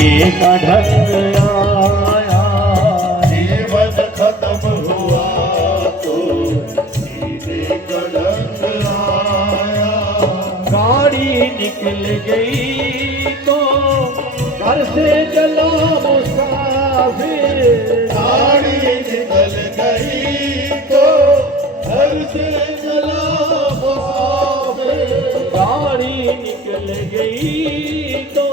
जीने का ढंग आया। जीवन खत्म हुआ तो जीने का ढंग आया। गाड़ी निकल गई तो घर से चला मुसाफिर। गाड़ी निकल गई तो घर से चला मुसाफिर। गाड़ी निकल गई तो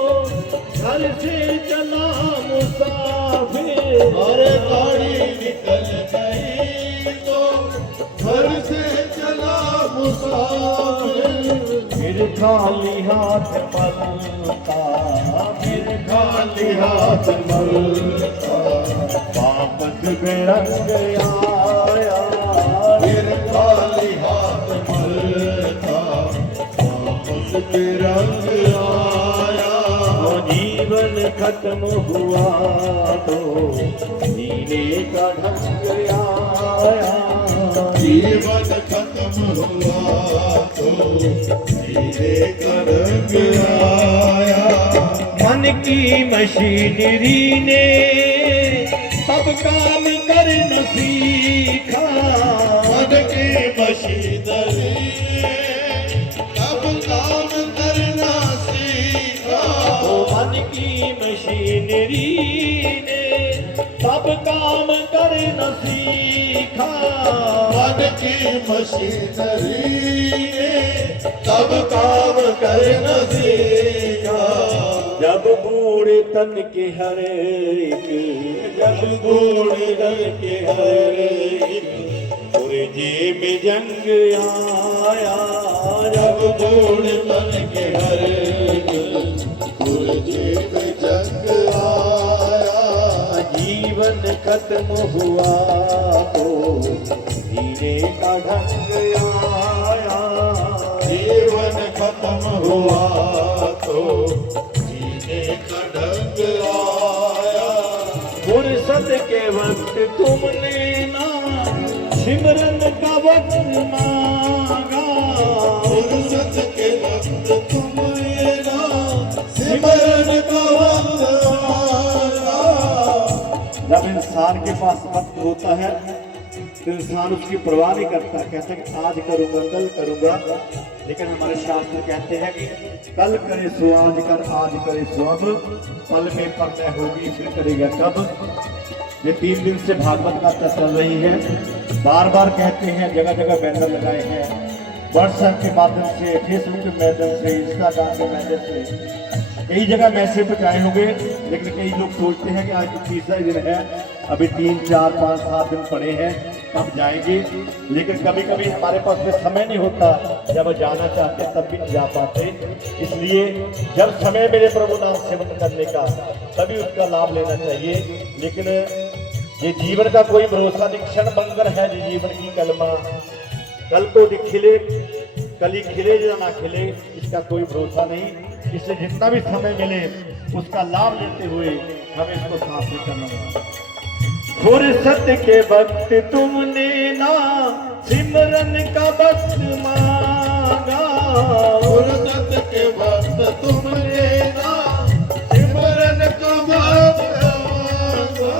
घर से चला मुसाफिर। अरे गाड़ी निकल गई तो घर से चला मुसाफिर। फिर खाली हाथ मलता, फिर खाली हाथ मलता वापस बेरंग आया। फिर खाली हाथ मलता वापस तिरंग आया। जीवन खत्म हुआ तो जीने का ढंग आया। जीवन खत्म हुआ तो जीने का ढंग आया। मन की मशीनरी ने तब काम करना सीखा। मन की मशीनरी तब काम करना सीखा। मन की मशीनरी ने तब काम करना सीखा। मन की मशीनरी ने तब काम करना सीखा। जब बूढ़े तन के हर एक, जब बूढ़े तन के हर एक पुरजे में जंग आया। जब बूढ़े तन के हर एक पुरजे में जंग आया। जीवन खत्म हुआ तो जीने का ढंग आया। जीवन खत्म हुआ तो जीने का ढंग आया। फुर्सत के वक्त तुमने ना सिमरन का वक्त मांगा। फुर्सत के वक्त तुमने ना सिमरन का वक्त मांगा। जब इंसान के पास वक्त होता है तो इंसान उसकी परवाह नहीं करता, कहता है कि आज करूंगा कल करूंगा। लेकिन हमारे शास्त्र कहते हैं कि कल करे सो आज कर, आज करे सो अब, पल में परतः होगी फिर करेगा कब। ये 3 दिन से भागवत गाथा चल रही है। बार बार कहते हैं, जगह जगह बैनर लगाए हैं, व्हाट्सएप के माध्यम से, फेसबुक के माध्यम से, इंस्टाग्राम के माध्यम से कई जगह मैसेज पहुँचाए होंगे। लेकिन कई लोग सोचते हैं कि आज तो 30वां दिन है, अभी 3, 4, 5, 7 दिन पड़े हैं, कब जाएंगे। लेकिन कभी कभी हमारे पास में समय नहीं होता, जब जाना चाहते तब भी नहीं जा पाते। इसलिए जब समय मिले प्रभु नाम सेवन करने का तभी उसका लाभ लेना चाहिए। लेकिन ये जीवन का कोई भरोसा नहीं, क्षण बंगर है जो जीवन की कलमा। कल को खिले, कली खिले या ना खिले, इसका कोई भरोसा नहीं। इसलिए जितना भी समय मिले उसका लाभ लेते हुए हमें इसको साथ में करना होगा। फुर्सत के वक्त तुमने ना सिमरन का वक्त मांगा। फुर्सत के वक्त तुमने ना सिमरन का वक्त मांगा।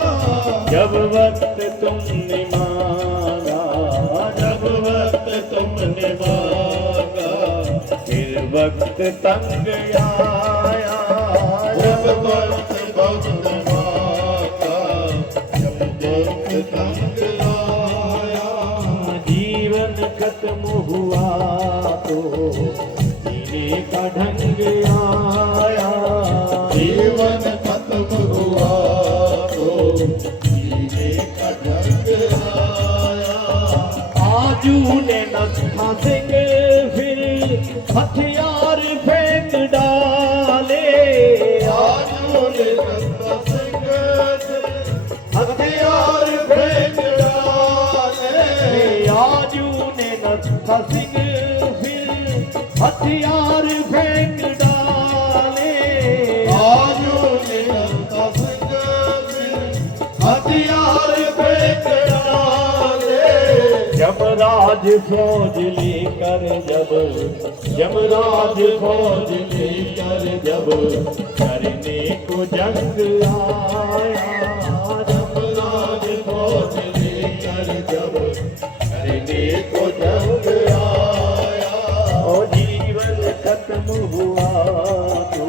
जब वक्त तुमने मांगा, जब वक्त तुमने मांगा फिर वक्त तंग आया। जब वक्त वक्त मांगा जब वक्त तंग आया। जीवन खत्म हुआ तो जीने का ढंग आया। जीवन खत्म हुआ तो जीने का ढंग आया। आजू ने नत्था सिंह फिर हथियार फेंक डाले। आजू ने नत्था सिंह हथियार फेंक डाले। आजू ने नत्था सिंह फिर हथियार फेंक डाले। आजू ने नत्था सिंह हथियार फेंक डाले। यमराज फौज लेकर जब, यमराज फौज लेकर जब करने को को जंग आया, यमराज फौज लेकर जब करने को जंग आया, और जीवन खत्म हुआ तो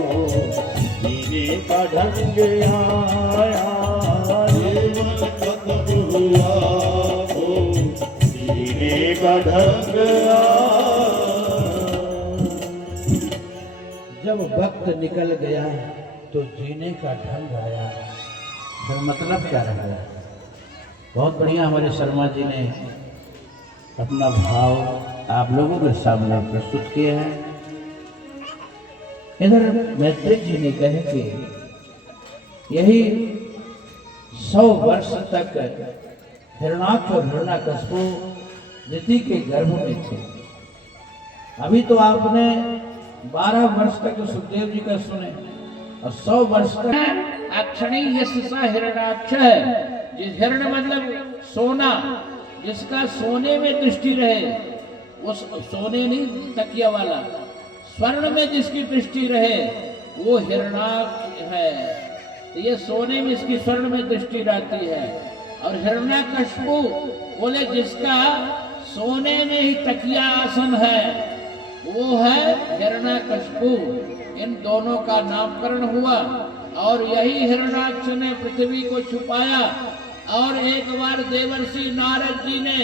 जीने का ढंग आया, जीवन खत्म हुआ तो जीने का ढंग आया। जब वक्त निकल गया तो जीने का ढंग आया, फिर मतलब क्या रह गया। बहुत बढ़िया हमारे शर्मा जी ने अपना भाव आप लोगों के सामने प्रस्तुत किए हैं। इधर मैत्री जी ने कहे कि यही 100 वर्ष तक हिरणाक्ष और हिरण्यकशिपु दिति के गर्भ में थे। अभी तो आपने 12 वर्ष तक तो सुखदेव जी का सुने और 100 वर्ष तक अक्षणी यशसा हिरणाक्ष है। जिस हिरण मतलब सोना, जिसका सोने में दृष्टि रहे, उस सोने नहीं तकिया वाला, स्वर्ण में जिसकी दृष्टि रहे वो हिरणाक्ष है। तो ये सोने में इसकी स्वर्ण में दृष्टि रहती है। और हिरण्यकशिपु बोले जिसका सोने में ही तकिया आसन है वो है हिरण्यकशिपु। इन दोनों का नामकरण हुआ और यही हिरण्याक्ष ने पृथ्वी को छुपाया। और एक बार देवर्षि नारद जी ने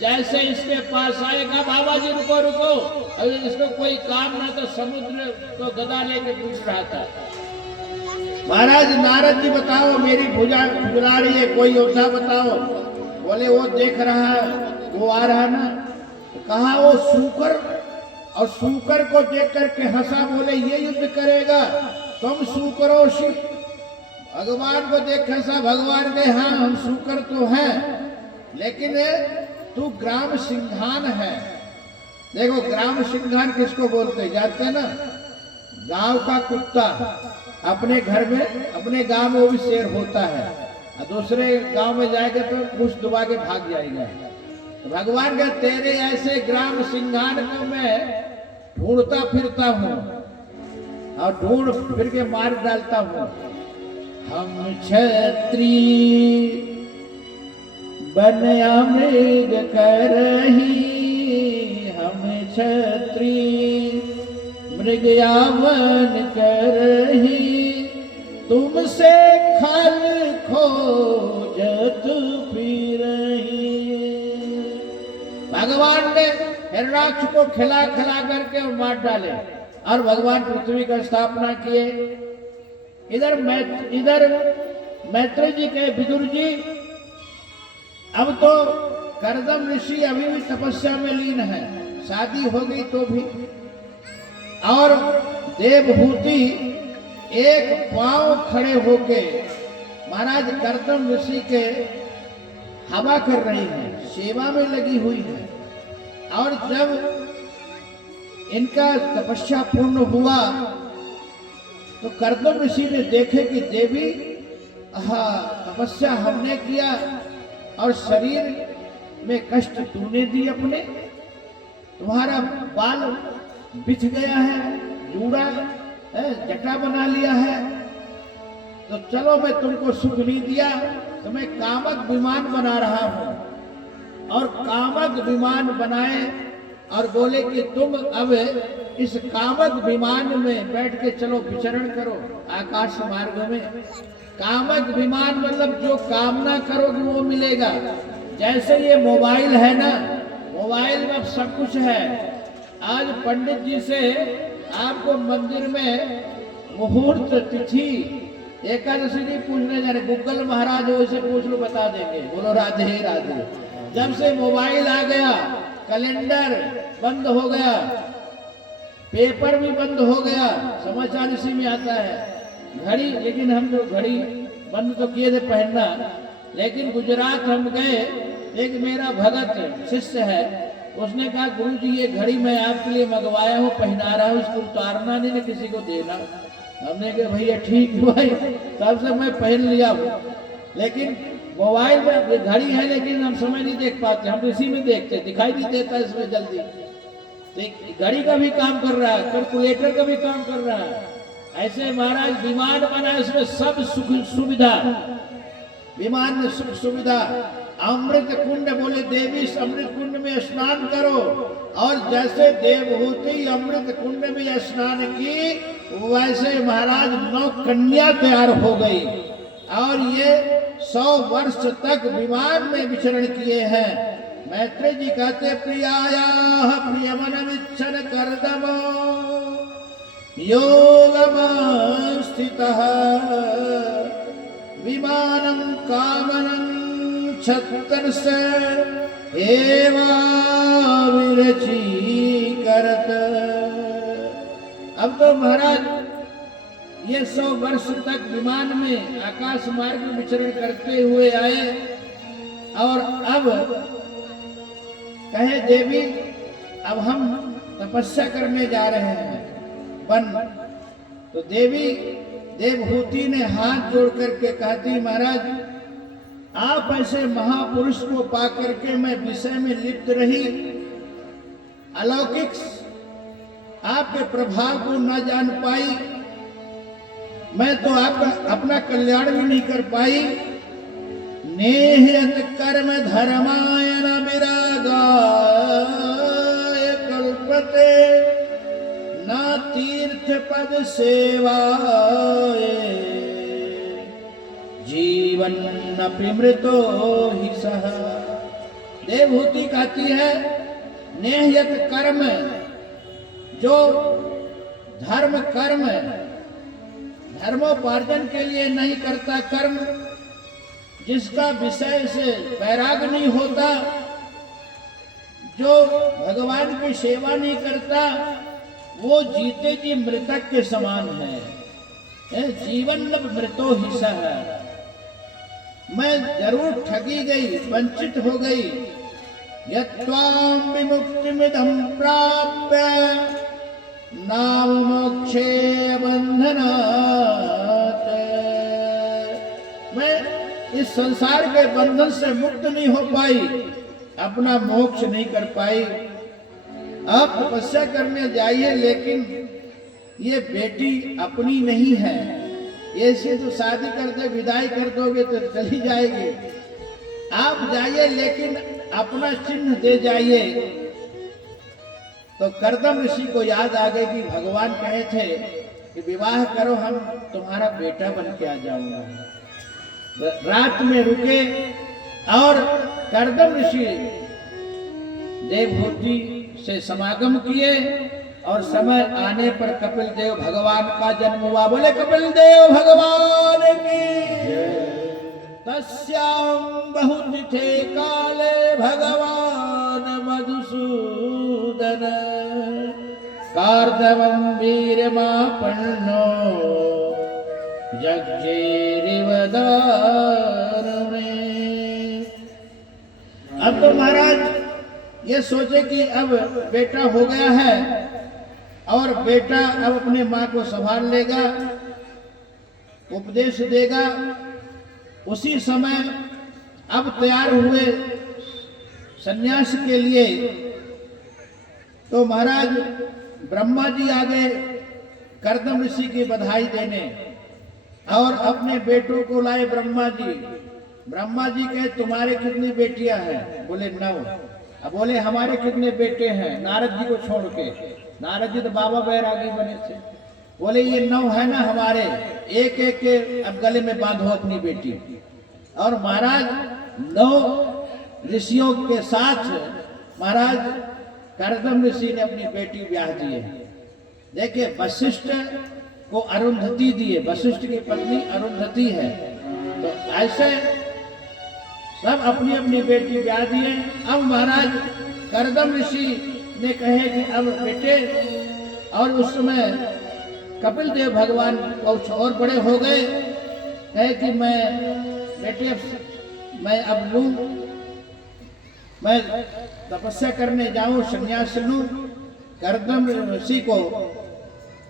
जैसे इसके पास आएगा, बाबा जी रुको रुको, अगर इसको कोई काम ना, तो समुद्र को गदा लेके पूछ रहा था, महाराज नारद जी बताओ मेरी भुजा खुजला रही है, कोई योद्धा बताओ। बोले वो देख रहा है, वो आ रहा ना। तो कहा वो सूकर, और सूकर को देख करके हंसा, बोले ये युद्ध करेगा, तुम सूकरोषि। भगवान को देख हंसा, भगवान ने हाँ हम सूकर तो हैं, लेकिन तू ग्राम सिंघान है। देखो ग्राम सिंघान किसको बोलते हैं जानते हैं ना? गांव का कुत्ता अपने घर में, अपने गांव में वो भी शेर होता है, और दूसरे गांव में जाएगा तो कुछ दबा के भाग जाएगा। तो भगवान का तेरे ऐसे ग्राम सिंघान को मैं ढूंढता फिरता हूँ और ढूंढ फिर के मार डालता हूँ। हम क्षत्रिय बनया मृग करही, हम क्षत्रिय मृग यावन करही, तुमसे खल खोजत फिरही। भगवान ने हिरण्याक्ष को खिला खिला करके मार डाले और भगवान पृथ्वी का स्थापना किए। इधर मैत्री जी के विदुर जी, अब तो कर्दम ऋषि अभी भी तपस्या में लीन है, शादी हो गई तो भी। और देवभूति एक पांव खड़े होके महाराज कर्दम ऋषि के हवा कर रही है, सेवा में लगी हुई है। और जब इनका तपस्या पूर्ण हुआ तो कर्दम ऋषि ने देखे कि देवी तपस्या हमने किया और शरीर में कष्ट तूने दी, अपने तुम्हारा बाल बिछ गया है, जूड़ा जटा बना लिया है, तो चलो मैं तुमको सुख नहीं दिया, तुम्हें कामक विमान बना रहा हूं। और कामक विमान बनाए और बोले कि तुम अब इस कामक विमान में बैठ के चलो, विचरण करो आकाश मार्ग में। कामक विमान मतलब जो कामना करोगे वो मिलेगा। जैसे ये मोबाइल है ना, मोबाइल में अब सब कुछ है। आज पंडित जी से आपको मंदिर में मुहूर्त तिथि एकादशी नहीं पूछने जा रहे, गूगल महाराज वैसे पूछ लो बता देंगे। बोलो राधे राधे। जब से मोबाइल आ गया कैलेंडर बंद हो गया, पेपर भी बंद हो गया, समाचार इसी में आता है। घड़ी, लेकिन हम जो घड़ी बंद तो किए थे पहनना, लेकिन गुजरात हम गए, एक मेरा भगत शिष्य है, उसने कहा गुरुजी ये घड़ी मैं आपके लिए मंगवाया हूँ, पहना रहा हूँ, इसको उतारना नहीं ना किसी को देना। हमने कहा भैया ठीक है भाई, तब से मैं पहन लिया हूँ। लेकिन मोबाइल में घड़ी है लेकिन हम समय नहीं देख पाते, हम इसी में देखते, दिखाई नहीं देता इसमें जल्दी। तो घड़ी का भी काम कर रहा है, कैलकुलेटर का भी काम कर रहा है। ऐसे महाराज विमान बना, इसमें सब सुख सुविधा, विमान में सुख सुविधा। अमृत कुंड, बोले देवी इस अमृत कुंड में स्नान करो, और जैसे देवहूति अमृत कुंड में स्नान की, वैसे महाराज 9 कन्या तैयार हो गई। और ये 100 वर्ष तक विमान में विचरण किए हैं। मैत्रेय जी कहते प्रियाया प्रियमन विच्छन कर्दम योगमास्थितः विमानं कामनं छत्तर्ष एवाविरचीकरत। अब तो महाराज ये 100 वर्ष तक विमान में आकाश मार्ग में विचरण करते हुए आए, और अब कहे देवी अब हम तपस्या करने जा रहे हैं वन। तो देवी देवहूति ने हाथ जोड़ करके कहती महाराज आप ऐसे महापुरुष को पा करके मैं विषय में लिप्त रही, अलौकिक आपके प्रभाव को न जान पाई, मैं तो आपका अपना कल्याण भी नहीं कर पाई। नेहयत कर्म धर्मायन विरागाय कल्पते ना तीर्थ पद सेवाए जीवन अपि मृतो ही सह। देवहूति कहती है नेहयत कर्म, जो धर्म कर्म धर्मोपार्जन के लिए नहीं करता कर्म, जिसका विषय से वैराग नहीं होता, जो भगवान की सेवा नहीं करता, वो जीते जी मृतक के समान है। जीवन मृतो ही सह। मैं जरूर ठगी गई, वंचित हो गई। यत्त्वां विमुक्तिमिदं प्राप्य नाम मोक्षे बंधनात्। मैं इस संसार के बंधन से मुक्त नहीं हो पाई, अपना मोक्ष नहीं कर पाई। आप तपस्या करने जाइए, लेकिन ये बेटी अपनी नहीं है, ऐसे तो शादी कर दे विदाई कर दोगे तो चली जाएगी। आप जाइए लेकिन अपना चिन्ह दे जाइए। तो कर्दम ऋषि को याद आ गई कि भगवान कहे थे कि विवाह करो, हम तुम्हारा बेटा बन के आ जाऊंगा। रात में रुके और कर्दम ऋषि देवहूति से समागम किए, और समय आने पर कपिल देव भगवान का जन्म हुआ। बोले कपिल देव भगवान की। तस्यां बहुतिथे काले भगवान मधुसूदन कार्दमं वीरमापन्नो जज्ञेरिवदारुणे। अब तो महाराज ये सोचे कि अब बेटा हो गया है, और बेटा अब अपने माँ को संभाल लेगा, उपदेश देगा। उसी समय अब तैयार हुए सन्यास के लिए। तो महाराज ब्रह्मा जी आ गए कर्दम ऋषि की बधाई देने, और अपने बेटों को लाए ब्रह्मा जी। ब्रह्मा जी कहे तुम्हारे कितनी बेटियां हैं? बोले 9। अब बोले हमारे कितने बेटे हैं? नारद जी को छोड़ के। नारद जी तो बाबा बैरागी बने थे। बोले ये 9 है ना हमारे, एक एक के अब गले में बांधो अपनी बेटी। और महाराज 9 ऋषियों के साथ महाराज कर्दम ऋषि ने अपनी बेटी ब्याह दिए। देखिए वशिष्ठ को अरुंधति दिए, वशिष्ठ की पत्नी अरुंधति है। तो ऐसे सब अपनी अपनी बेटी ब्याह दिए। अब महाराज कर्दम ऋषि ने कहे कि अब बेटे, और उस समय कपिल देव भगवान कुछ और बड़े हो गए, कहे कि मैं बेटे मैं अब लूं, मैं तपस्या करने जाऊं, संन्यास लूं। कर्दम ऋषि को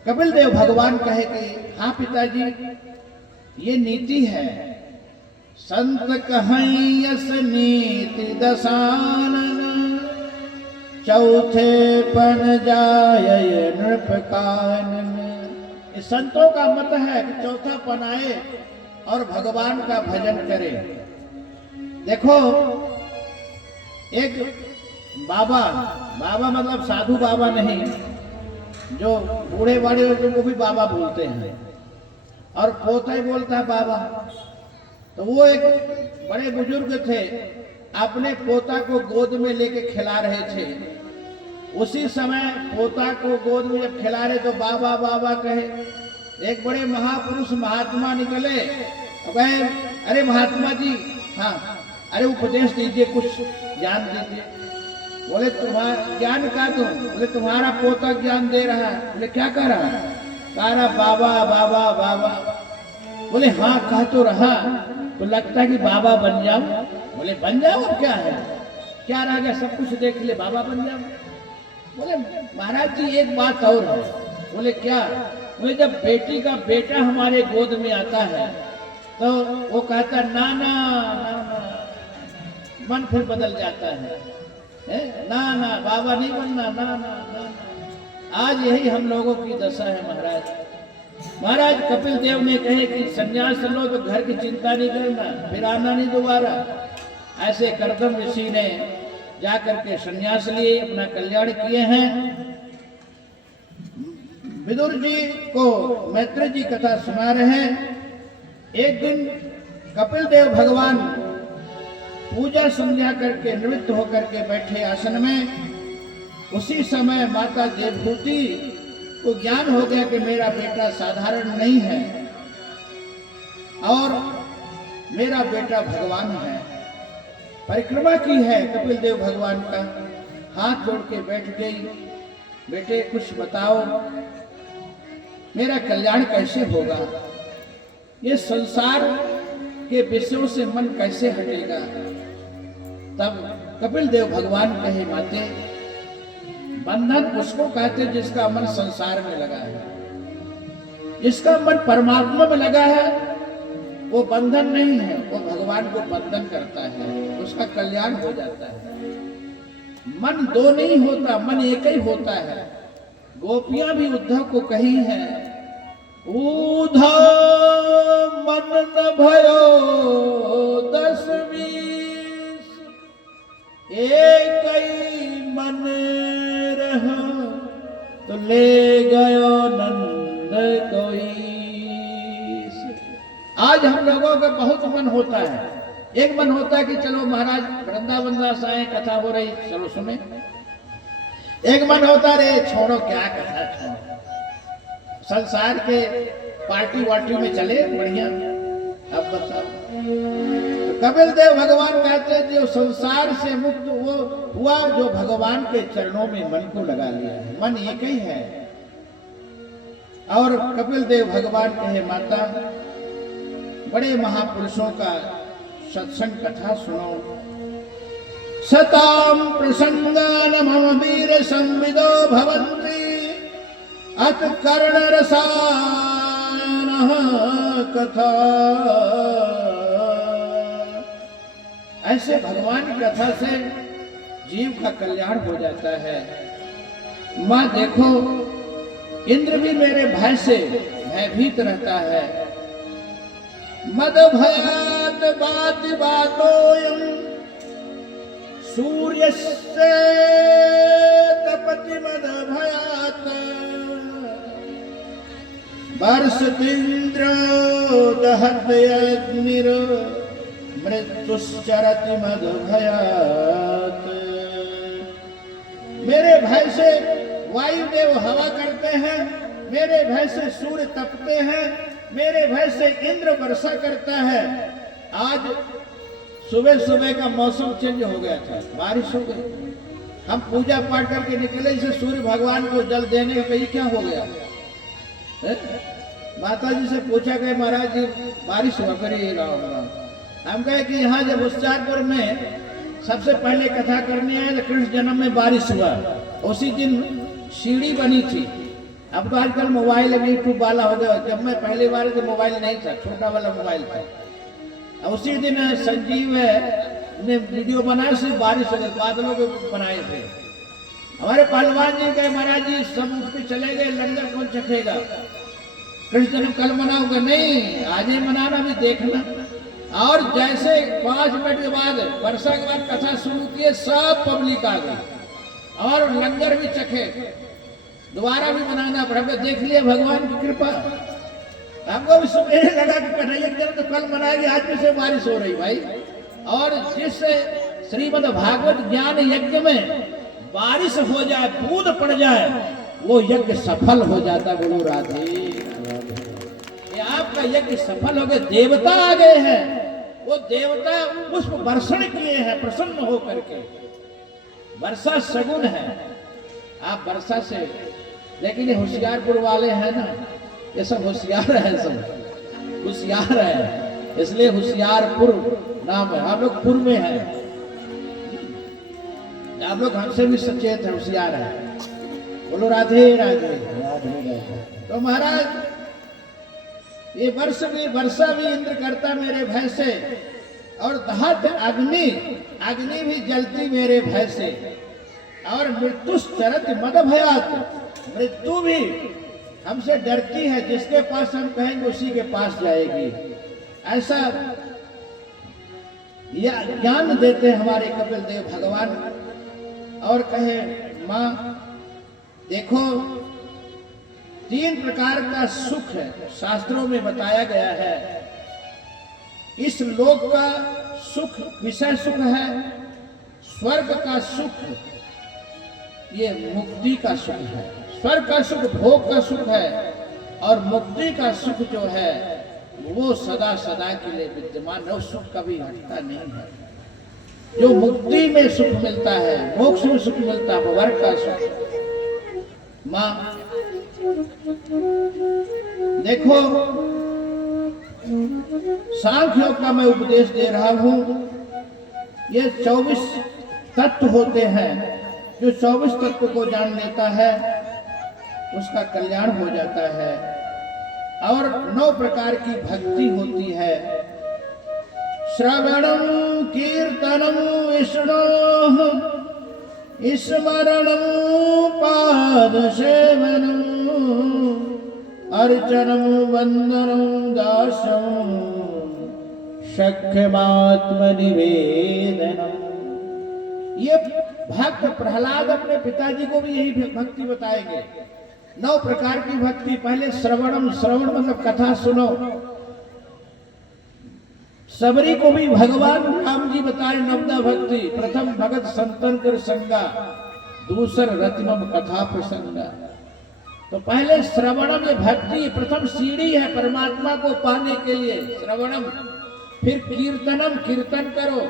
कपिल देव भगवान कहे कि हाँ पिताजी, ये नीति है। संत कहयस नीति दसानन चौथे पन जाय नृप कानन इस संतों का मत है कि चौथा पनाए और भगवान का भजन करे। देखो एक बाबा, बाबा मतलब साधु बाबा नहीं, जो बूढ़े बड़े होते हैं वो भी बाबा बोलते हैं, और पोता ही बोलता है बाबा। तो वो एक बड़े बुजुर्ग थे, अपने पोता को गोद में लेके खिला रहे थे। उसी समय पोता को गोद में जब खिला रहे तो बाबा बाबा कहे। एक बड़े महापुरुष महात्मा निकले, कहे अरे महात्मा जी, हाँ अरे उपदेश दीजिए, कुछ ज्ञान दीजिए। बोले तुम्हारा ज्ञान का तुम? बोले तुम्हारा पोता ज्ञान दे रहा है। बोले क्या कह रहा है? कह रहा बाबा बाबा बाबा। बोले हाँ कह तो रहा, तो लगता है कि बाबा बन जाओ। बोले बन जाओ, अब क्या है, क्या रह गया, सब कुछ देख ले, बाबा बन जाओ। बोले महाराज जी एक बात और है। बोले क्या? बोले जब बेटी का बेटा हमारे गोद में आता है तो वो कहता ना ना ना ना, मन फिर बदल जाता है, ना ना बाबा नहीं बनना, ना ना ना ना। आज यही हम लोगों की दशा है महाराज। महाराज कपिल देव ने कहे कि संन्यास लो तो घर की चिंता नहीं करना, फिर आना नहीं दोबारा। ऐसे कर्दम ऋषि ने जा करके संन्यास लिए, अपना कल्याण किए हैं। विदुर जी को मैत्री जी कथा सुना रहे हैं। एक दिन कपिल देव भगवान पूजा संध्या करके निवृत्त होकर के बैठे आसन में। उसी समय माता देवभूति को ज्ञान हो गया कि मेरा बेटा साधारण नहीं है और मेरा बेटा भगवान है। परिक्रमा की है कपिल देव भगवान का, हाथ जोड़ के बैठ गई, बेटे कुछ बताओ, मेरा कल्याण कैसे होगा, ये संसार के विषयों से मन कैसे हटेगा। तब कपिल देव भगवान कहे माते, बंधन उसको कहते जिसका मन संसार में लगा है, जिसका मन परमात्मा में लगा है वो बंधन नहीं है, वो भगवान को बंधन करता है, उसका कल्याण हो जाता है। मन दो नहीं होता, मन एक ही होता है। गोपियां भी उद्धव को कही है, उद्धव मन न भयो 10-20, एक ही मन रह तो ले गयो नंद कोई। आज हम लोगों का बहुत मन होता है। एक मन होता है कि चलो महाराज वृंदावन दास आए, कथा हो रही, चलो सुने। एक मन होता रे छोड़ो क्या कथा, छोड़ो संसार के पार्टी वार्टी में चले बढ़िया। अब बताओ, तो कपिल देव भगवान कहते हैं जो संसार से मुक्त वो हुआ जो भगवान के चरणों में मन को लगा लिया है, मन एक ही है। और कपिल देव भगवान कहे माता बड़े महापुरुषों का सत्संग कथा सुनो। सताम प्रसंगान मम वीर संविदो भवन्ति अत कर्ण रसान कथा। ऐसे भगवान की कथा से जीव का कल्याण हो जाता है। माँ देखो, इंद्र भी मेरे भय से भयभीत रहता है। मद भयात बात बातोयम सूर्यस्य तपति मद भयात वर्षतीन्द्रो दहत अग्निर मृत्युश्चरति मद भयात। मेरे भय से वायुदेव हवा करते हैं, मेरे भय से सूर्य तपते हैं, मेरे भय से इंद्र वर्षा करता है। आज सुबह सुबह का मौसम चेंज हो गया था, बारिश हो गई। हम पूजा पाठ करके निकले, इसे सूर्य भगवान को जल देने का कहीं क्या हो गया है? माता जी से पूछा गया महाराज जी बारिश हुआ करिए राम राम। हम कहे कि यहाँ जब उच्चारपुर में सबसे पहले कथा करने आए तो कृष्ण जन्म में बारिश हुआ, उसी दिन सीढ़ी बनी थी। अब तो आजकल मोबाइल यूट्यूब वाला हो गया, जब मैं पहली बार तो मोबाइल नहीं था, छोटा वाला मोबाइल था। उसी दिन संजीव ने वीडियो बनाया, सिर्फ बारिश हो गई, बादलों के बनाए थे। हमारे पहलवान जी कहे महाराज जी सब उठ के चले गए, लंगर कौन चखेगा। कृष्ण जन्म कल मनाऊंगा, नहीं आज ही मनाना, भी देखना। और जैसे 5 मिनट के बाद वर्षा के बाद कथा शुरू किए, सब पब्लिक आ गई और लंगर भी चखे। दोबारा भी मनाना पड़ा, हमको देख लिया भगवान की कृपा। हमको भी सुबह लगा कि कन्हैया की जन्म तो कल मनाएगी, आज में से बारिश हो रही भाई। और जिस श्रीमद् भागवत ज्ञान यज्ञ में बारिश हो जाए, बूंद पड़ जाए, वो यज्ञ सफल हो जाता। बोलो राधे राधे। ये आपका यज्ञ सफल हो गया, देवता आ गए हैं। वो देवता पुष्प वर्षण किए हैं प्रसन्न हो करके। वर्षा सगुन है, आप वर्षा से। लेकिन ये होशियारपुर वाले हैं ना, ये सब होशियार है, सब होशियार है, इसलिए होशियारपुर नाम है। हम लोग पुर में है, आप लोग हमसे भी सचेत है, होशियार है। बोलो राधे राधे। तो महाराज ये वर्षा भी इंद्र करता मेरे भय से, और दहत अग्नि, अग्नि भी जलती मेरे भय से, और मृत्यु चरत मद भयात, मृत्यु भी हमसे डरती है, जिसके पास हम कहेंगे उसी के पास जाएगी। ऐसा ज्ञान देते हमारे कपिल देव भगवान। और कहे माँ देखो, 3 प्रकार का सुख है, शास्त्रों में बताया गया है। इस लोक का सुख विषय सुख है, स्वर्ग का सुख ये मुक्ति का सुख है। स्वर्ग का सुख भोग का सुख है, और मुक्ति का सुख जो है वो सदा सदा के लिए विद्यमान है, सुख कभी हटता नहीं है। जो मुक्ति में सुख मिलता है, मोक्ष में सुख मिलता है, वर्ग का सुख। माँ देखो, सांख्य योग का मैं उपदेश दे रहा हूं। ये 24 तत्व होते हैं, जो 24 तत्व को जान लेता है उसका कल्याण हो जाता है। और 9 प्रकार की भक्ति होती है। श्रवणम कीर्तनम विष्णोः स्मरणम पाद सेवनम अर्चनम वंदनम दासम शक्यमात्म निवेदनम। ये भक्त प्रहलाद अपने पिताजी को भी यही भक्ति बताएंगे। 9 प्रकार की भक्ति। पहले श्रवणम, श्रवण मतलब कथा सुनो। सबरी को भी भगवान राम जी बताए नवदा भक्ति। प्रथम भगत संतन कर संगा, दूसर रत्नम कथा प्रसंगा। तो पहले श्रवणम, ये भक्ति प्रथम सीढ़ी है परमात्मा को पाने के लिए, श्रवणम। फिर कीर्तनम, कीर्तन करो।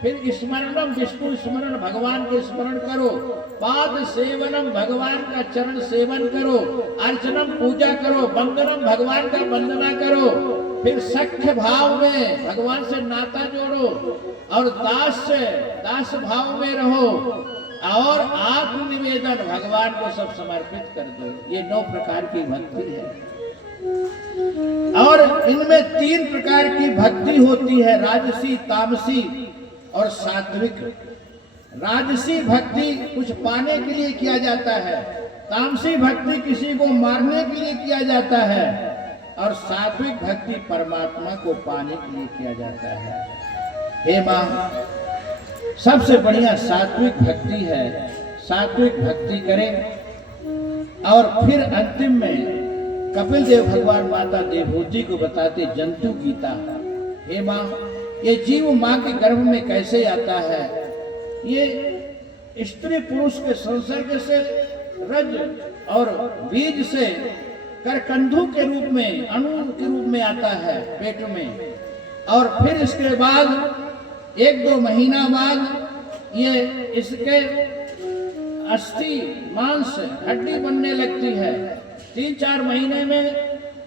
फिर स्मरणम, विष्णु स्मरण, भगवान के स्मरण करो। पाद सेवनम, भगवान का चरण सेवन करो। अर्चनम, पूजा करो। वंदनम, भगवान का वंदना करो। फिर सख्य भाव में भगवान से नाता जोड़ो, और दास भाव में रहो, और आत्मनिवेदन, भगवान को सब समर्पित कर दो। ये 9 प्रकार की भक्ति है। और इनमें 3 प्रकार की भक्ति होती है, राजसी, तामसी और सात्विक। राजसी भक्ति कुछ पाने के लिए किया जाता है, तामसी भक्ति किसी को मारने के लिए किया जाता है, और सात्विक भक्ति परमात्मा को पाने के लिए किया जाता है। हे मां, सबसे बढ़िया सात्विक भक्ति है। सात्विक भक्ति करें। और फिर अंतिम में कपिल देव भगवान माता देवहूति को बताते जंतु गीता। हे मां, ये जीव मां के गर्भ में कैसे आता है? ये स्त्री पुरुष के संसर्ग से, रज और बीज से करकंधु के रूप में, अणु के रूप में आता है पेट में। और फिर इसके बाद 1-2 महीना बाद ये इसके अस्थि, मांस, हड्डी बनने लगती है। 3-4 महीने में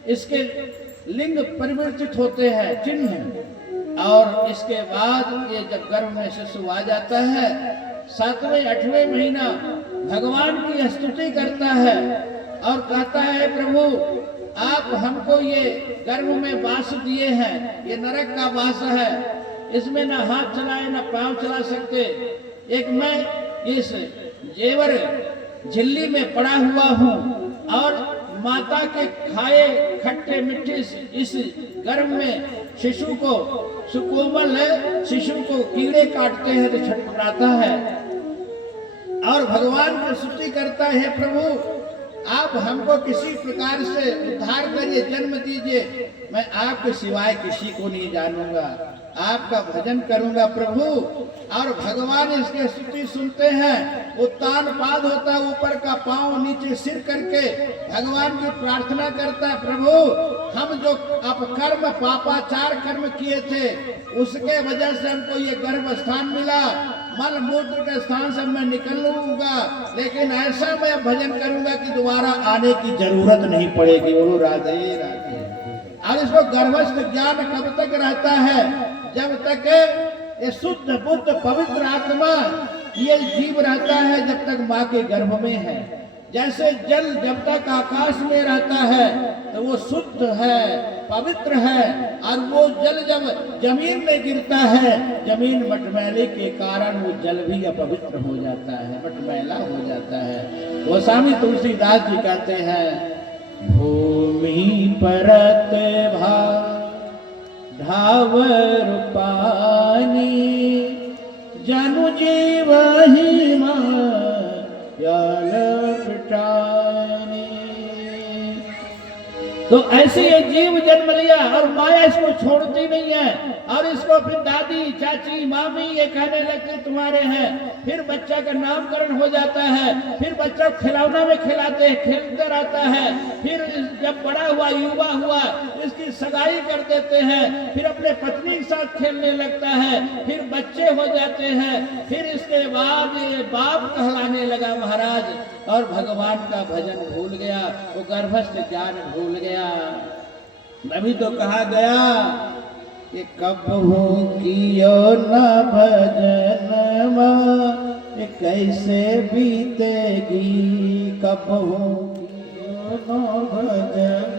इसके लिंग परिवर्तित होते हैं, चिन्ह। और इसके बाद ये जब गर्भ में शिशु आ जाता है, 7वें 8वें महीना भगवान की स्तुति करता है और कहता है, प्रभु आप हमको ये गर्भ में वास दिए हैं, ये नरक का वास है, इसमें न हाथ चलाए न पांव चला सकते। एक मैं इस जेवर झिल्ली में पड़ा हुआ हूँ, और माता के खाए खट्टे मीठे इस गर्भ में शिशु को सुकोमल शिशु को कीड़े काटते हैं तो छटपटाता है और भगवान की स्तुति करता है, प्रभु आप हमको किसी प्रकार से उद्धार करिए, जन्म दीजिए, मैं आपके सिवाय किसी को नहीं जानूंगा, आपका भजन करूंगा प्रभु। और भगवान इसके स्तुति सुनते हैं, उत्तान पाद होता है, ऊपर का पांव नीचे सिर करके भगवान की प्रार्थना करता है, प्रभु हम जो अपकर्म पापाचार कर्म किए थे उसके वजह से हमको ये गर्भ स्थान मिला, मल मूत्र के स्थान से मैं निकल लूंगा, लेकिन ऐसा मैं भजन करूंगा कि दोबारा आने की जरूरत नहीं पड़ेगी। बोलो राधे राधे। और इसको गर्भस्थ ज्ञान कब तक रहता है? जब तक ये शुद्ध बुद्ध पवित्र आत्मा ये जीव रहता है, जब तक माँ के गर्भ में है। जैसे जल जब तक आकाश में रहता है तो वो शुद्ध है, पवित्र है, और वो जल जब जमीन में गिरता है, जमीन मटमैले के कारण वो जल भी अपवित्र हो जाता है, मटमैला हो जाता है। वो स्वामी तुलसीदास जी कहते हैं, भूमि परत भा ढावर पानी जनु जीव ही तो ऐसे ये जीव जन्म लिया और माया इसको छोड़ती नहीं है, और इसको फिर दादी चाची मामी ये कहने लगते तुम्हारे हैं। फिर बच्चा का नामकरण हो जाता है, फिर बच्चा खिलौना में खिलाते हैं, खेलते रहता है, फिर जब बड़ा हुआ युवा हुआ इसकी सगाई कर देते हैं, फिर अपने पत्नी के साथ खेलने लगता है, फिर बच्चे हो जाते हैं, फिर इसके बाद ये बाप कहलाने लगा महाराज, और भगवान का भजन भूल गया, वो गर्भस्थ ज्ञान भूल गया। अभी तो कहा गया कि कब हो कियो न भजन ये कैसे बीतेगी, कब हो कियो न भजन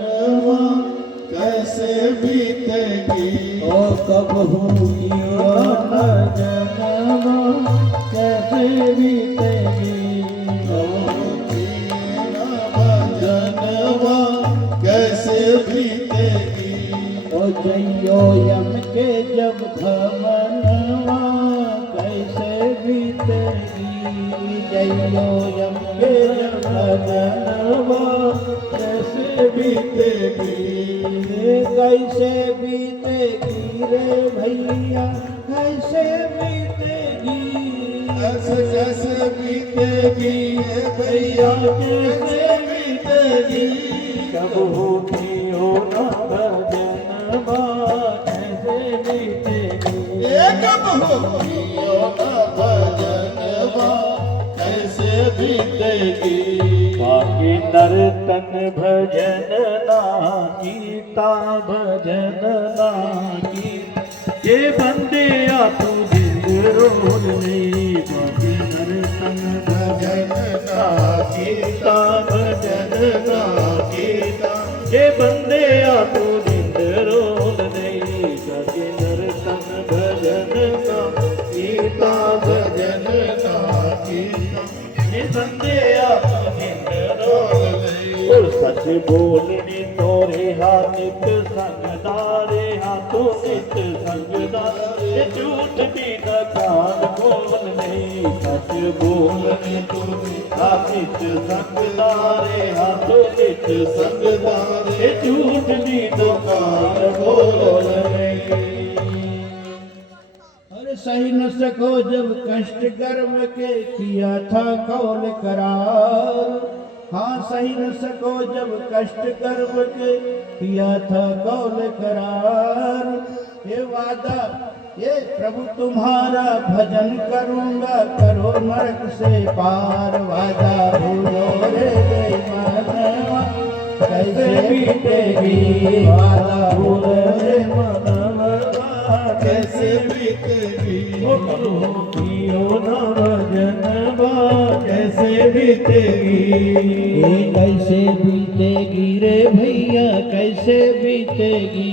कैसे बीतेगी, ओ कब हो कियो न भजन कैसे बीतेगी, कैसे बीतेगी, ओ जइयो यम के जब धमनवा कैसे बीतेगी, जइयो यम के जब धमनवा कैसे बीतेगी, कैसे बीतेगी रे भैया कैसे बीतेगी, कैसे बीतेगी भैया कैसे बीतेगी, कब होती हो न भजन कैसे बीतेगी, कब होगी भजन कैसे बीतेगी, बाकी नर्तन भजन ना गीता भजन ना गीता ये बंदे आप दिल रोल नहीं, बाकी नर्तन भजन ना गीता भजन ना गीता, ये बंदे आप दिल रोल नहीं, बाकी नर्तन भजन ना गीता भजन ना गीता, ये बंदे आप दिल रोल नहीं। और सच बोलनी तोरे हाथ संगदारे हाथों नित संगदारे, झूठ भी न कान बोल नहीं, सच बोलनी तोरे हाथ संगदारे हाथों नित संगदारे, झूठ भी न कान बोल नहीं। अरे सही न सको जब कष्ट गर्भ के किया था कौल करार, हाँ सही न सको जब कष्ट गर्भ के किया था कौल करार, ये वादा ये प्रभु तुम्हारा भजन करूंगा करो नरक से पार, वादा भूलो रे बेईमानवा कैसे बीतेगी, वादा भूलो रे मनवा कैसे बीतेगी, कियो न भजन कैसे बीतेगी, कैसे बीतेगी रे भैया कैसे बीतेगी,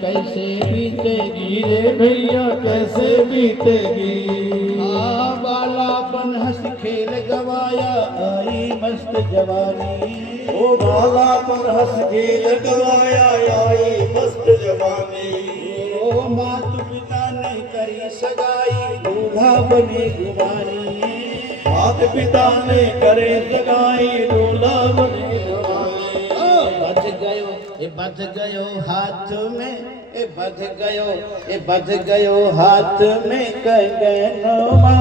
कैसे बीतेगी रे भैया कैसे बीतेगी, बालापन हंस खेल गवाया आई मस्त जवानी। ओ बाला पर हंस के लगवाया आई मस्त जवानी। ओ मातु पिता ने करी सगाई दूल्हा बने गुमानी। माता पिता ने करे सगाई दूल्हा बने गुमानी। बध गयो बध गयो हाथ में बध गयो हाथ में कंगनवा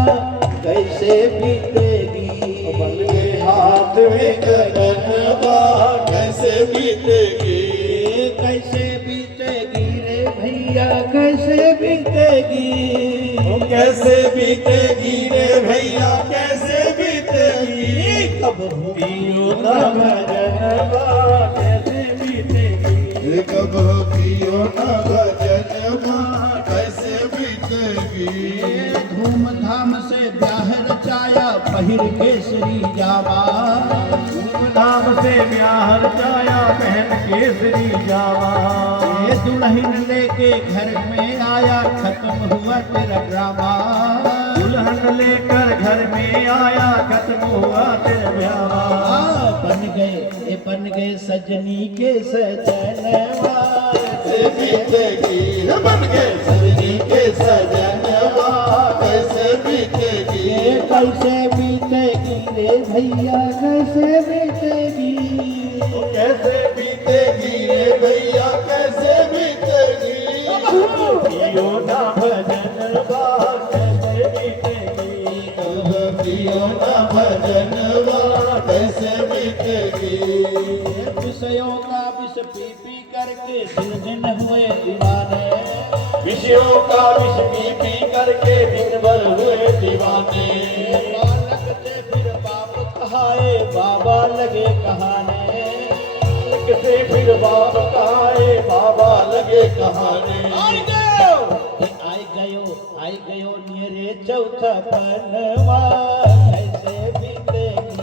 कैसे बीतेगी। हाथ में कंगनवा कैसे बीतेगी। कैसे बीतेगी रे भैया कैसे बीतेगी। कैसे बीतेगी रे भैया कैसे बीतेगी। कब पियो ना भजनवा कैसे बीतेगी। कब पियो न भजनवा कैसे बीतेगी। धूमधाम से ब्याह रचाया पहिर केसरी जावा। धूमधाम से ब्याह रचाया बहन केसरी जावा। ये दुल्हन लेके घर में आया खत्म हुआ तेरा ड्रामा। दुल्हन लेकर घर में आया खत्म हुआ तेरा ब्याह। बन गए सजनी के सजनवा कैसे बीतेगी। बन गए सजनी के सजनवा कैसे बीतेगी। कैसे बीतेगी रे भैया कैसे बीतेगी। कैसे बीतेगी रे भैया कैसे बीतेगी। पियो ना भजनवा कैसे बीतेगी। कब पियो न भजनवा कैसे बीतेगी। विषयों का विष पी पी करके दिन हुए दीवाने। विषयों का विष पी पी करके दिन भर हुए दीवाने। बालक से फिर बाप कहाए बाबा लगे कहाने। बालक से फिर बाप कहाए बाबा लगे कहाने। आई गयो नियरे चौथा पनवा कैसे बीतेगी।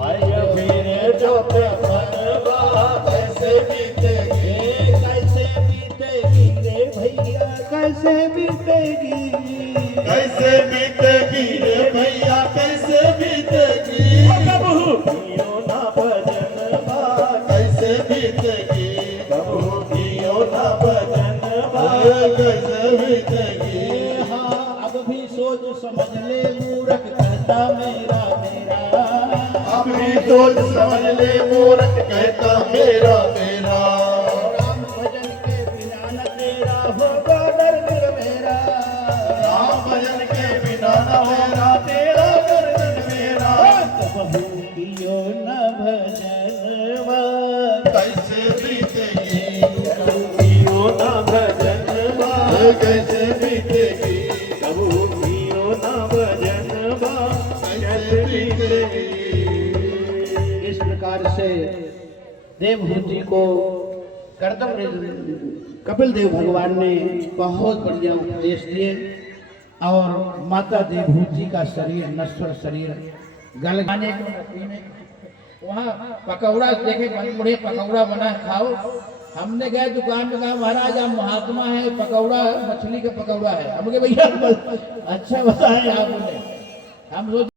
आय फिर चौथे पनवा कैसे बीतेगी। कैसे बीतेगी रे भैया कैसे बीतेगी। कैसे बीतेगी रे भैया कैसे बीतेगी। कबहू पियो ना भजनवा कैसे बीतेगी। कबहू पियो ना भजनवा कैसे बीतेगी। अब भी सोच समझ ले मूर्ख कहता मेरा मेरा। अब भी सोच समझ ले मूर्ख कहता मेरा मेरा। राम भजन के बिना न तेरा होगा दर्द मेरा। राम भजन के बिना न मेरा तेरा दर्द मेरा। कबहू पियो न भजनवा कैसे बीतेगी। पियो ना भजनवा कैसे बीतेगी। कबहू पियो ना भजनवा कैसे बीतेगी। इस प्रकार से देवहूति को कर्दम कपिल देव भगवान ने बहुत बढ़िया उपदेश दिए। और माता देवहूति का शरीर नश्वर शरीर गल गाने वहाँ पकौड़ा देखे बड़े पकौड़ा बना खाओ। हमने गए दुकान में कहा महाराज आप महात्मा है पकौड़ा मछली का पकौड़ा है। हम कहे भैया अच्छा बताए आपने। हम सोच